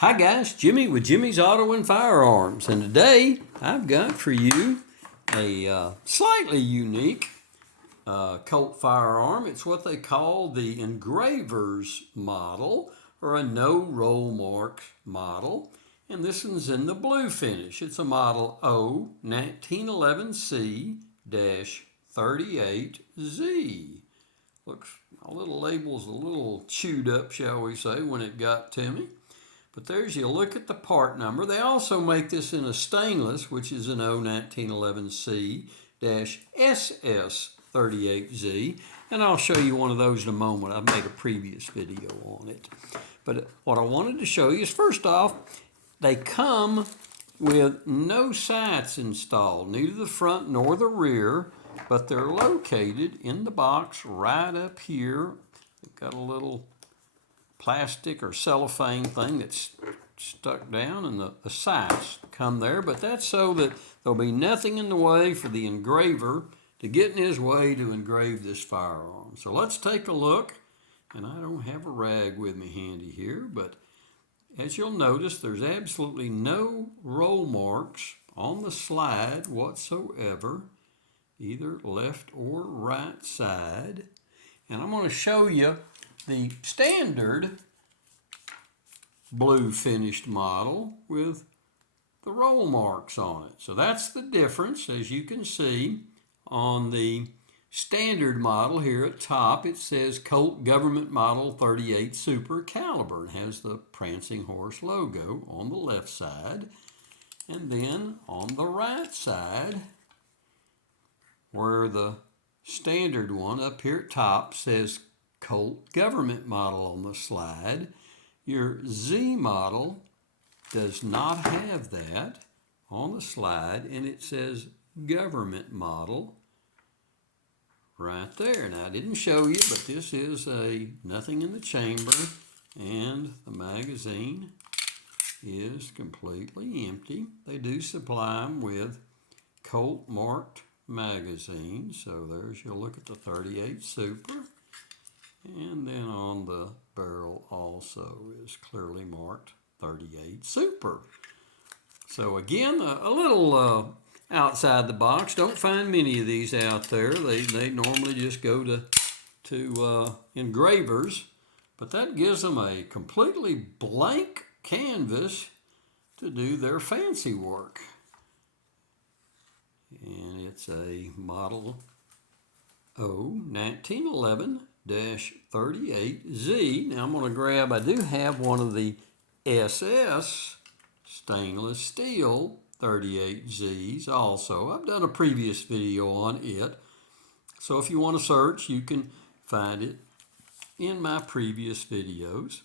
Hi guys, Jimmy with Jimmy's Auto and Firearms, and today I've got for you a slightly unique Colt firearm. It's what they call the Engravers model, or a no roll mark model, and this one's in the blue finish. It's a model O1911C-38Z. Looks, my little label's a little chewed up, shall we say, when it got to me. But there's, you look at the part number. They also make this in a stainless, which is an O1911C-SS38Z. And I'll show you one of those in a moment. I've made a previous video on it. But what I wanted to show you is, first off, they come with no sights installed, neither the front nor the rear, but they're located in the box right up here. They've got a little plastic or cellophane thing that's stuck down, and the sights come there, but that's so that there'll be nothing in the way for the engraver to get in his way to engrave this firearm. So let's take a look, and I don't have a rag with me handy here, but as you'll notice, there's absolutely no roll marks on the slide whatsoever, either left or right side. And I'm going to show you the standard blue finished model with the roll marks on it. So that's the difference. As you can see on the standard model here at top, it says Colt Government Model 38 Super Caliber. It has the prancing horse logo on the left side. And then on the right side, where the standard one up here at top says Colt Government Model on the slide, your Z model does not have that on the slide, and it says Government Model right there. Now, I didn't show you, but this is a nothing in the chamber, and the magazine is completely empty. They do supply them with Colt marked magazines. So there's your look at the 38 Super. And then on the barrel also is clearly marked 38 Super. So again, a little outside the box. Don't find many of these out there. They normally just go to engravers. But that gives them a completely blank canvas to do their fancy work. And it's a model O1911-38Z. Now I'm going to grab, I do have one of the SS stainless steel 38Zs also. I've done a previous video on it. So if you want to search, you can find it in my previous videos.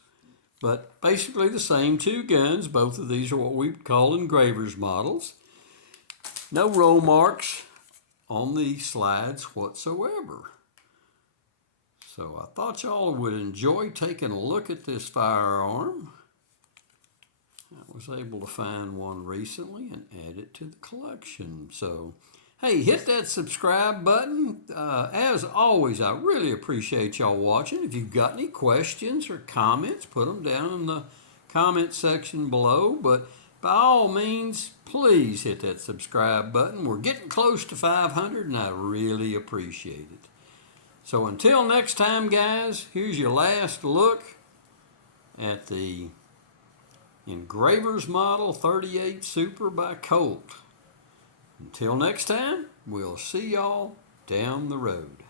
But basically the same two guns. Both of these are what we call engravers models. No roll marks on the slides whatsoever. So I thought y'all would enjoy taking a look at this firearm. I was able to find one recently and add it to the collection. So, hey, hit that subscribe button. As always, I really appreciate y'all watching. If you've got any questions or comments, put them down in the comment section below. But by all means, please hit that subscribe button. We're getting close to 500, and I really appreciate it. So until next time, guys, here's your last look at the Engravers Model 38 Super by Colt. Until next time, we'll see y'all down the road.